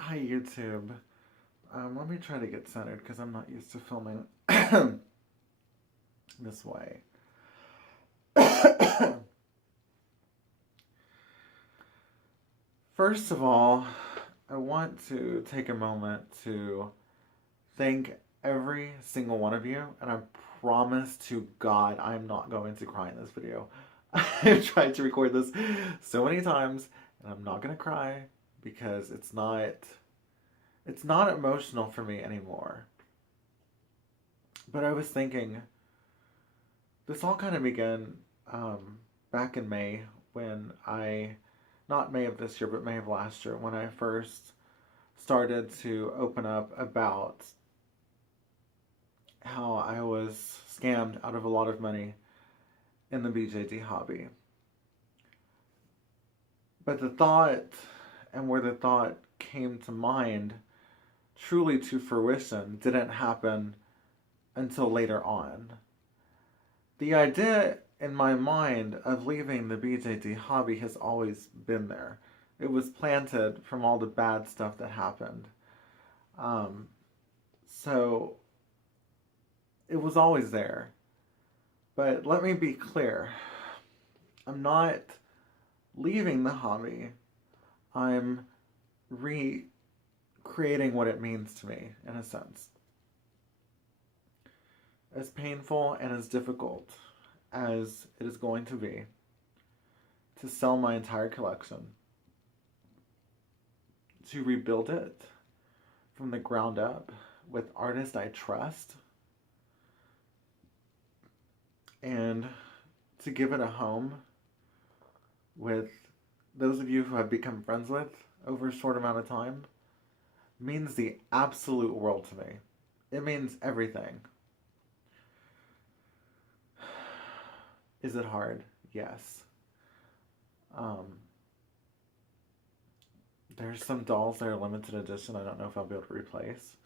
Hi, YouTube. Let me try to get centered because I'm not used to filming this way. First of all, I want to take a moment to thank every single one of you, and I promise to God I'm not going to cry in this video. I've tried to record this so many times, and I'm not gonna cry because it's not emotional for me anymore. But I was thinking, this all kind of began back in May when not May of this year, but May of last year, when I first started to open up about how I was scammed out of a lot of money in the BJD hobby. But the thought, and where the thought came to mind, truly to fruition, didn't happen until later on. The idea in my mind of leaving the BJD hobby has always been there. It was planted from all the bad stuff that happened. Um, so it was always there. But let me be clear, I'm not leaving the hobby. I'm recreating what it means to me, in a sense. As painful and as difficult as it is going to be to sell my entire collection, to rebuild it from the ground up with artists I trust, and to give it a home with those of you who I've become friends with over a short amount of time, means the absolute world to me. It means everything. Is it hard? Yes. Um, there's some dolls that are limited edition I don't know if I'll be able to replace.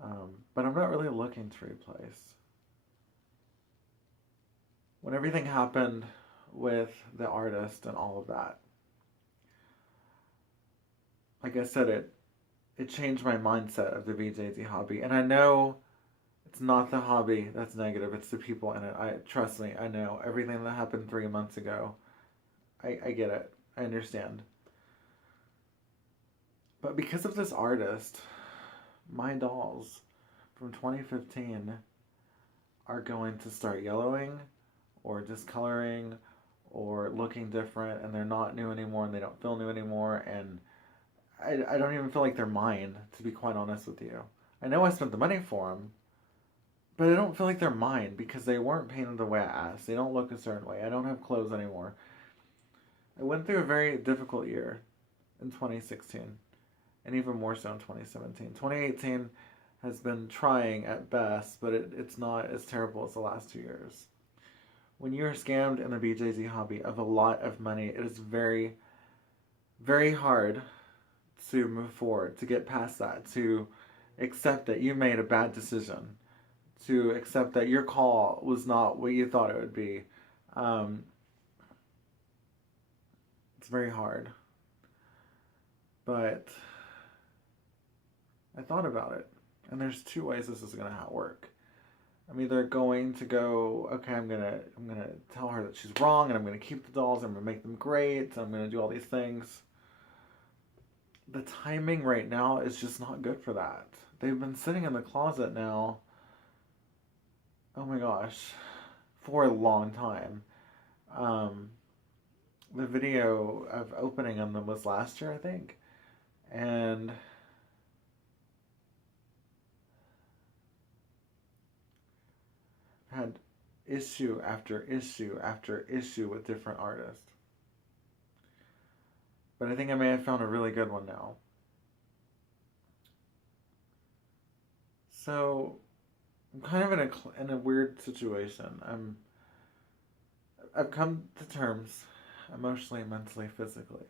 But I'm not really looking to replace. When everything happened with the artist and all of that, like I said, it changed my mindset of the BJZ hobby. And I know it's not the hobby that's negative, it's the people in it. Trust me, I know everything that happened 3 months ago. I get it. I understand. But because of this artist, my dolls from 2015 are going to start yellowing or discoloring or looking different, and they're not new anymore and they don't feel new anymore, and I don't even feel like they're mine, to be quite honest with you. I know I spent the money for them, but I don't feel like they're mine because they weren't painted the way I asked. They don't look a certain way. I don't have clothes anymore. I went through a very difficult year in 2016, and even more so in 2017. 2018 has been trying at best, but it's not as terrible as the last 2 years. When you're scammed in the BJZ hobby of a lot of money, it is very, very hard to move forward, to get past that, to accept that you made a bad decision, to accept that your call was not what you thought it would be. Um, it's very hard. But I thought about it, and there's two ways this is gonna work. I'm either going to go, okay, I'm gonna tell her that she's wrong, and I'm gonna keep the dolls, I'm gonna make them great, I'm gonna do all these things. The timing right now is just not good for that. They've been sitting in the closet now, oh my gosh, for a long time. Um, the video of opening them was last year, I think, and had issue after issue after issue with different artists. But I think I may have found a really good one now. So I'm kind of in a weird situation. I've come to terms emotionally, mentally, physically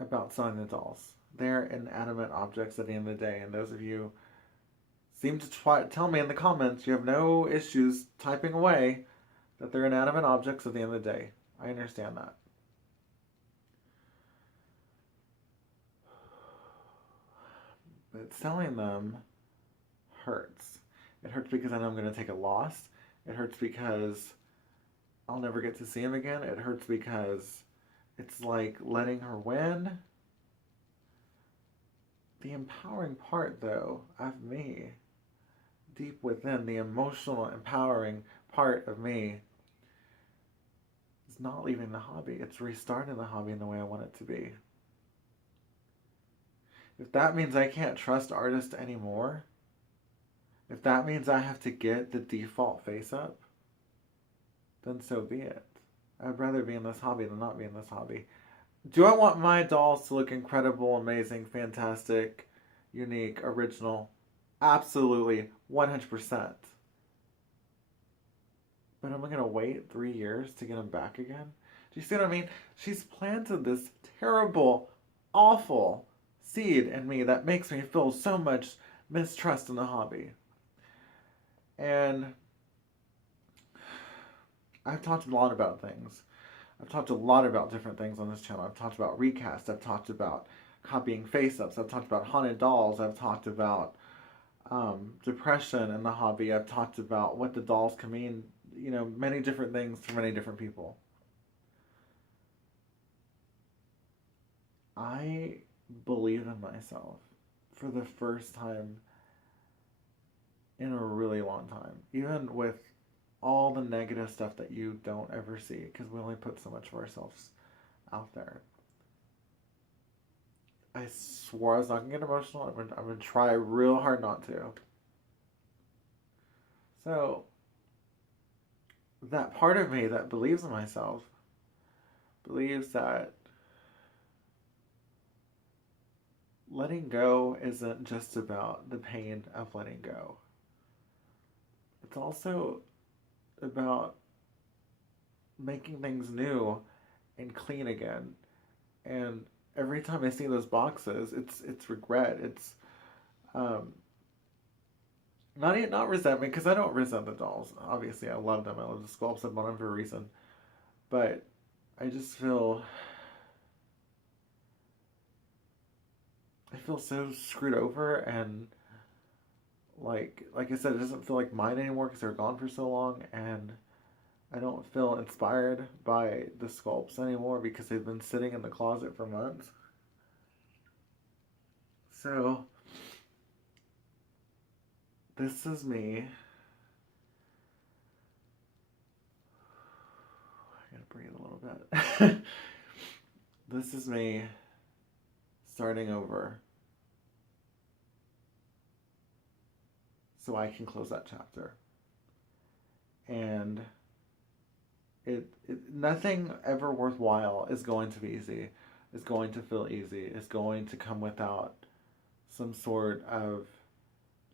about selling the dolls. They're inanimate objects at the end of the day, and those of you seem to tell me in the comments you have no issues typing away that they're inanimate objects at the end of the day. I understand that. But selling them hurts. It hurts because I know I'm going to take a loss. It hurts because I'll never get to see him again. It hurts because it's like letting her win. The empowering part, though, of me, deep within, the emotional, empowering part of me, is not leaving the hobby. It's restarting the hobby in the way I want it to be. If that means I can't trust artists anymore, if that means I have to get the default face up, then so be it. I'd rather be in this hobby than not be in this hobby. Do I want my dolls to look incredible, amazing, fantastic, unique, original? Absolutely, 100%. But am I going to wait 3 years to get them back again? Do you see what I mean? She's planted this terrible, awful seed in me that makes me feel so much mistrust in the hobby. And I've talked a lot about things. I've talked a lot about different things on this channel. I've talked about recast. I've talked about copying face-ups. I've talked about haunted dolls. I've talked about depression in the hobby. I've talked about what the dolls can mean, many different things to many different people. I believe in myself for the first time in a really long time, even with all the negative stuff that you don't ever see, because we only put so much of ourselves out there. I swore I was not going to get emotional. I'm going to try real hard not to. So, that part of me that believes in myself believes that letting go isn't just about the pain of letting go. It's also about making things new and clean again. And every time I see those boxes, it's regret. It's not resentment, because I don't resent the dolls. Obviously, I love them. I love the sculpts. I bought them for a reason. But I just feel so screwed over, and like I said, it doesn't feel like mine anymore because they're gone for so long, and I don't feel inspired by the sculpts anymore because they've been sitting in the closet for months. So this is me. I gotta breathe a little bit. This is me starting over so I can close that chapter. And nothing ever worthwhile is going to be easy, is going to feel easy, is going to come without some sort of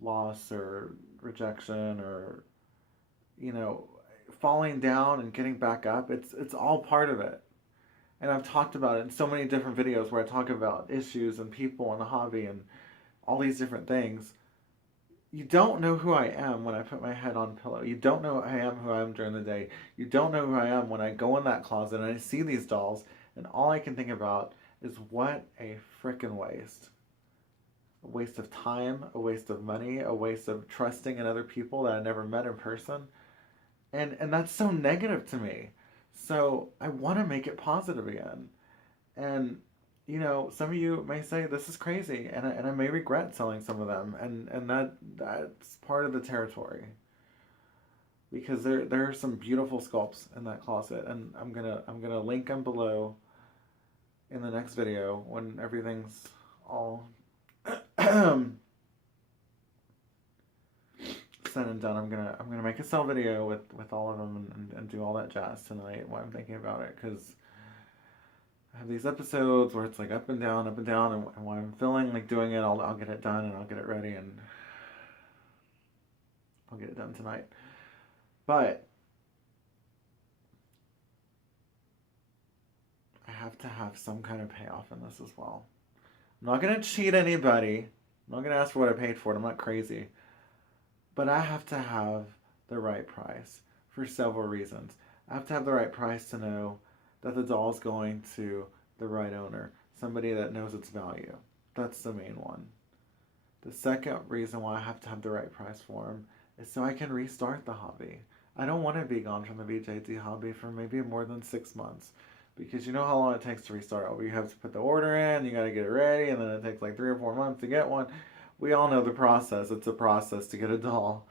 loss or rejection or, falling down and getting back up. It's all part of it. And I've talked about it in so many different videos where I talk about issues and people and the hobby and all these different things. You don't know who I am when I put my head on a pillow. You don't know who I am during the day. You don't know who I am when I go in that closet and I see these dolls, and all I can think about is what a frickin' waste. A waste of time, a waste of money, a waste of trusting in other people that I never met in person. And that's so negative to me. So I want to make it positive again. And some of you may say this is crazy, and I may regret selling some of them, and that's part of the territory. Because there are some beautiful sculpts in that closet, and I'm gonna link them below in the next video when everything's all said and done. I'm gonna make a sell video with all of them and do all that jazz tonight while I'm thinking about it, because I have these episodes where it's like up and down, and when I'm feeling like doing it, I'll get it done and I'll get it ready, and I'll get it done tonight. But I have to have some kind of payoff in this as well. I'm not going to cheat anybody. I'm not going to ask for what I paid for it. I'm not crazy. But I have to have the right price for several reasons. I have to have the right price to know that the doll is going to the right owner, somebody that knows its value. That's the main one. The second reason why I have to have the right price for them is so I can restart the hobby. I don't want to be gone from the BJT hobby for maybe more than 6 months, because you know how long it takes to restart it. You have to put the order in, you got to get it ready, and then it takes like 3 or 4 months to get one. We all know the process. It's a process to get a doll.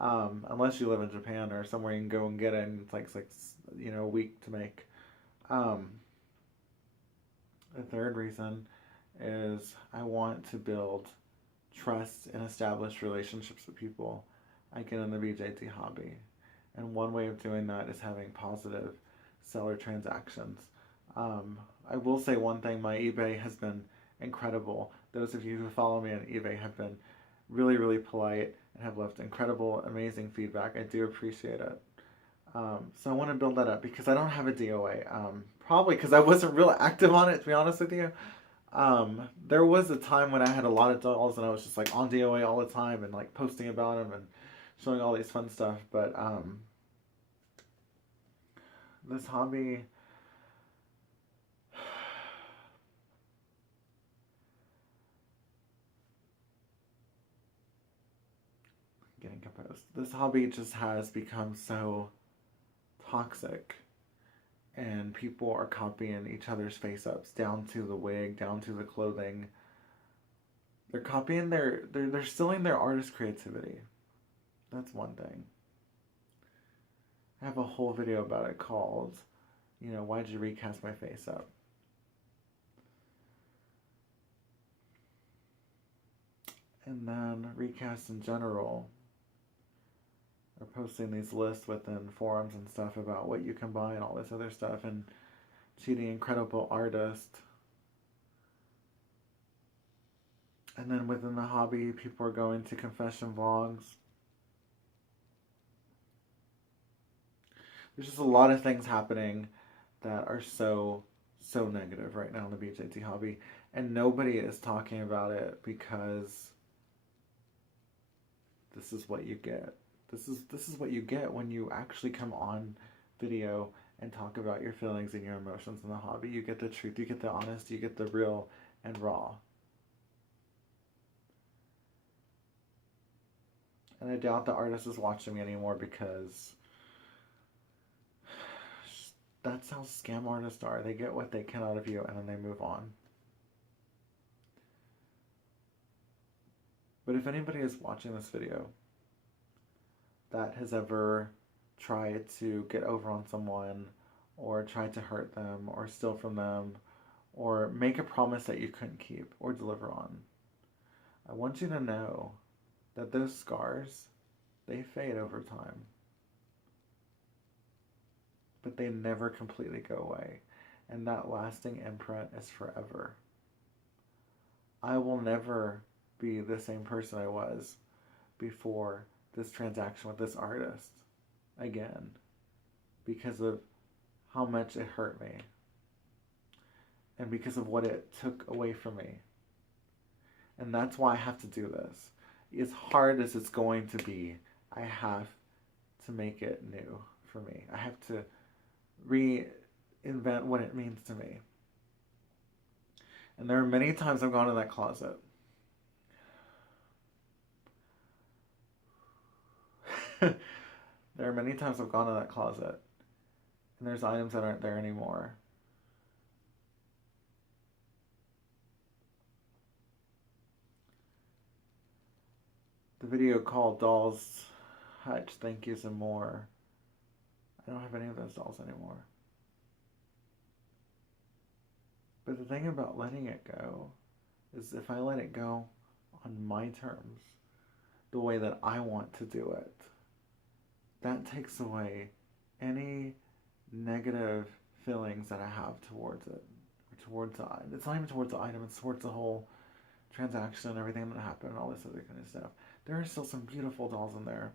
Unless you live in Japan or somewhere you can go and get it, and it takes like a week to make. Um, the third reason is I want to build trust and establish relationships with people I get in the BJT hobby. And one way of doing that is having positive seller transactions. I will say one thing, my eBay has been incredible. Those of you who follow me on eBay have been really, really polite and have left incredible, amazing feedback. I do appreciate it. So I want to build that up because I don't have a DOA. Probably because I wasn't real active on it, to be honest with you. There was a time when I had a lot of dolls and I was just like on DOA all the time and like posting about them and showing all these fun stuff. But this hobby, getting composed. This hobby just has become so toxic, and people are copying each other's face ups down to the wig, down to the clothing. They're copying they're stealing their artist creativity. That's one thing. I have a whole video about it called, why'd you recast my face up? And then recast in general are posting these lists within forums and stuff about what you can buy and all this other stuff, and cheating incredible artists. And then within the hobby, people are going to confession vlogs. There's just a lot of things happening that are so negative right now in the BJT hobby, and nobody is talking about it because this is what you get. This is what you get when you actually come on video and talk about your feelings and your emotions in the hobby. You get the truth, you get the honesty, you get the real and raw. And I doubt the artist is watching me anymore because that's how scam artists are. They get what they can out of you and then they move on. But if anybody is watching this video that has ever tried to get over on someone or tried to hurt them or steal from them or make a promise that you couldn't keep or deliver on, I want you to know that those scars, they fade over time. But they never completely go away. And that lasting imprint is forever. I will never be the same person I was before this transaction with this artist again because of how much it hurt me and because of what it took away from me. And that's why I have to do this. As hard as it's going to be, I have to make it new for me. I have to reinvent what it means to me. And there are many times I've gone in that closet. There are many times I've gone in that closet and there's items that aren't there anymore. The video called Dolls, Hutch, Thank Yous, and More. I don't have any of those dolls anymore. But the thing about letting it go is if I let it go on my terms, the way that I want to do it, that takes away any negative feelings that I have towards it. Or towards the item. It's not even towards the item, it's towards the whole transaction and everything that happened and all this other kind of stuff. There are still some beautiful dolls in there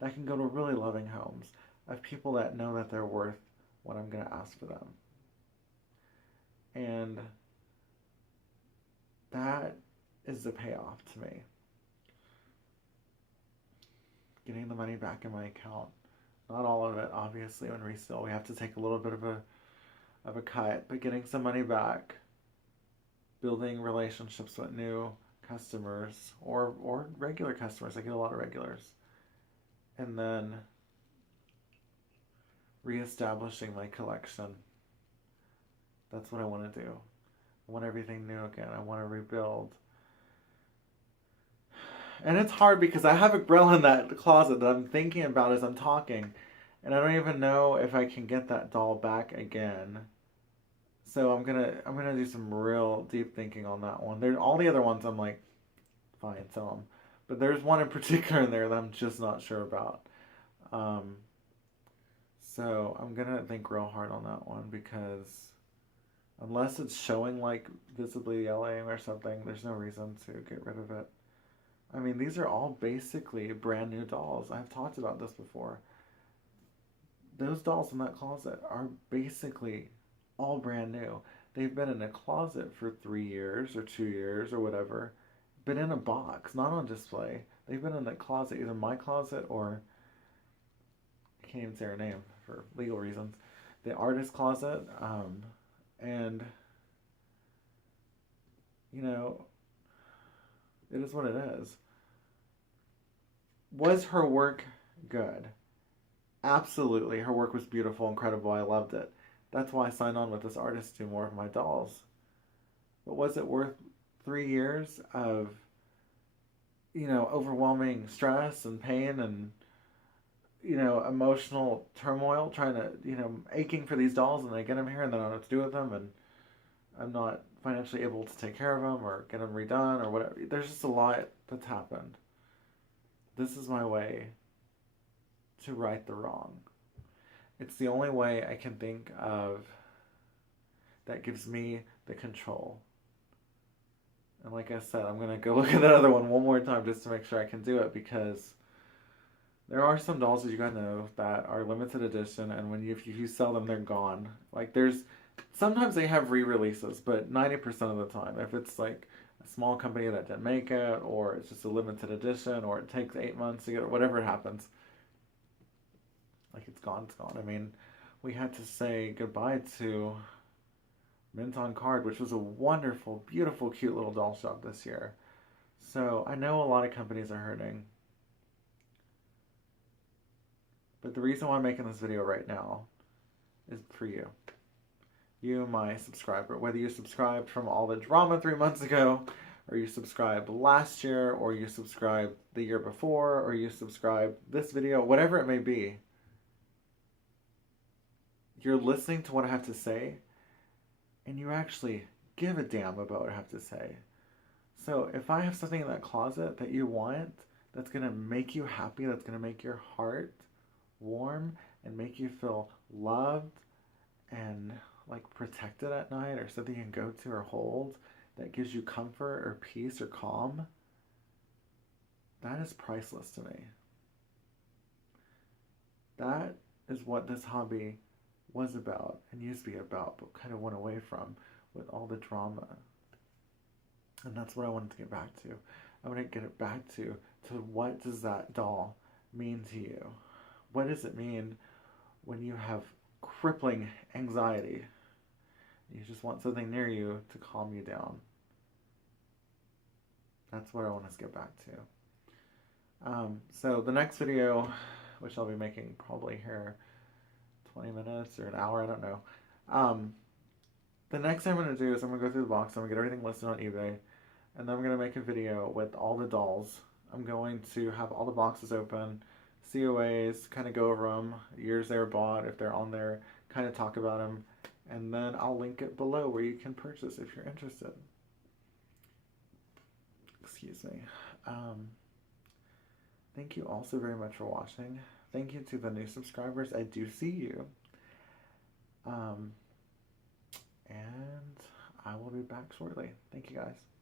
that can go to really loving homes of people that know that they're worth what I'm going to ask for them. And that is the payoff to me. Getting the money back in my account. Not all of it, obviously, when resale. We have to take a little bit of a cut, but getting some money back, building relationships with new customers or regular customers. I get a lot of regulars. And then reestablishing my collection. That's what I want to do. I want everything new again. I want to rebuild. And it's hard because I have a grill in that closet that I'm thinking about as I'm talking. And I don't even know if I can get that doll back again. So I'm gonna do some real deep thinking on that one. There's all the other ones I'm like, fine, sell them. But there's one in particular in there that I'm just not sure about. Um, so I'm gonna think real hard on that one because unless it's showing like visibly yellowing or something, there's no reason to get rid of it. I mean, these are all basically brand new dolls. I've talked about this before. Those dolls in that closet are basically all brand new. They've been in a closet for 3 years or 2 years or whatever, been in a box, not on display. They've been in the closet, either my closet or I can't even say her name for legal reasons, the artist closet. And you know, it is what it is. Was her work good? Absolutely. Her work was beautiful, incredible. I loved it. That's why I signed on with this artist to do more of my dolls. But was it worth 3 years of, overwhelming stress and pain and, emotional turmoil trying to, aching for these dolls and I get them here and then I don't know what to do with them and I'm not financially able to take care of them or get them redone or whatever. There's just a lot that's happened. This is my way to right the wrong. It's the only way I can think of that gives me the control. And like I said, I'm going to go look at that other one more time just to make sure I can do it because there are some dolls, as you guys know, that are limited edition and if you sell them, they're gone. Like sometimes they have re-releases, but 90% of the time, if it's like a small company that didn't make it or it's just a limited edition or it takes 8 months to get it, whatever happens, like it's gone, it's gone. I mean, we had to say goodbye to Mint on Card, which was a wonderful, beautiful, cute little doll shop this year. So I know a lot of companies are hurting. But the reason why I'm making this video right now is for you. You, my subscriber. Whether you subscribed from all the drama 3 months ago, or you subscribed last year, or you subscribed the year before, or you subscribed this video, whatever it may be. You're listening to what I have to say, and you actually give a damn about what I have to say. So if I have something in that closet that you want, that's going to make you happy, that's going to make your heart warm and make you feel loved and like protected at night, or something you can go to or hold that gives you comfort or peace or calm, that is priceless to me. That is what this hobby was about and used to be about, but kind of went away from with all the drama. And that's what I wanted to get back to. I want to get it back to what does that doll mean to you? What does it mean when you have crippling anxiety? You just want something near you to calm you down. That's what I want us to get back to. So the next video, which I'll be making probably here 20 minutes or an hour, I don't know. The next thing I'm going to do is I'm going to go through the box, I'm going to get everything listed on eBay, and then I'm going to make a video with all the dolls. I'm going to have all the boxes open, COAs, kind of go over them, years they were bought, if they're on there, kind of talk about them, and then I'll link it below where you can purchase if you're interested. Excuse me. Thank you all so very much for watching. Thank you to the new subscribers. I do see you. And I will be back shortly. Thank you guys.